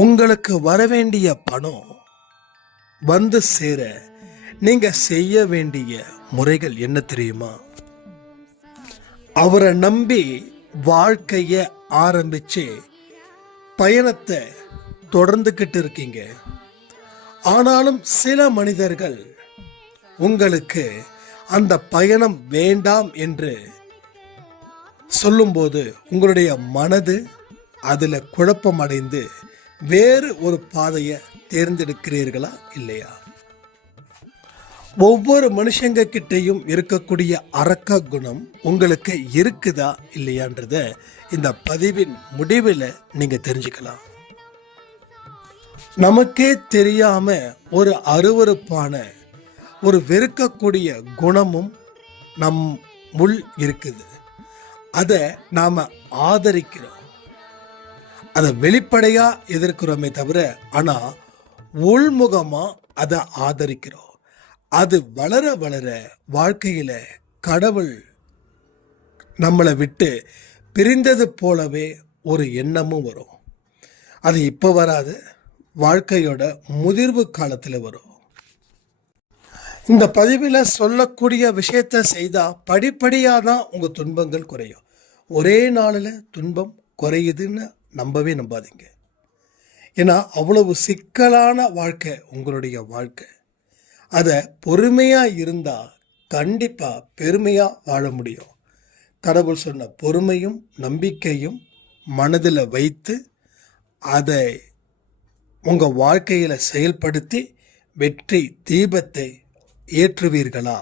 உங்களுக்கு வரவேண்டிய பணம் வந்து சேர நீங்க செய்ய வேண்டிய முறைகள் என்ன தெரியுமா? அவரை நம்பி வாழ்க்கைய ஆரம்பிச்சு பயணத்தை தொடர்ந்துகிட்டு இருக்கீங்க. ஆனாலும் சில மனிதர்கள் உங்களுக்கு அந்த பயணம் வேண்டாம் என்று சொல்லும்போது உங்களுடைய மனது அதில் குழப்பம் அடைந்து வேறு ஒரு பாதையை தேர்ந்தெடுக்கிறீர்களா இல்லையா? ஒவ்வொரு மனுஷங்க கிட்டையும் இருக்கக்கூடிய அரக்க குணம் உங்களுக்கு இருக்குதா இல்லையான்றத இந்த பதிவின் முடிவில் நீங்க தெரிஞ்சுக்கலாம். நமக்கே தெரியாம ஒரு அருவருப்பான ஒரு வெறுக்கக்கூடிய குணமும் நம் உள் இருக்குது. அதை நாம ஆதரிக்கிறோம், அதை வெளிப்படையா எதிர்க்கிறோமே தவிர ஆனா உள்முகமா அதை ஆதரிக்கிறோம். அது வளர வளர வாழ்க்கையில கடவுள் நம்மளை விட்டு பிரிந்தது போலவே ஒரு எண்ணமும் வரும். அது இப்போ வராது, வாழ்க்கையோட முதிர்வு காலத்தில் வரும். இந்த பதிவில் சொல்லக்கூடிய விஷயத்தை செய்தால் படிப்படியாக தான் உங்கள் துன்பங்கள் குறையும். ஒரே நாளில் துன்பம் குறையுதுன்னு நம்பவே நம்பாதீங்க. ஏன்னா அவ்வளவு சிக்கலான வாழ்க்கை உங்களுடைய வாழ்க்கை. அதை பொறுமையாக இருந்தால் கண்டிப்பாக பெருமையாக வாழ முடியும். கடவுள் சொன்ன பொறுமையும் நம்பிக்கையும் மனதில் வைத்து அதை உங்கள் வாழ்க்கையில் செயல்படுத்தி வெற்றி தீபத்தை ஏற்றுவீர்களா?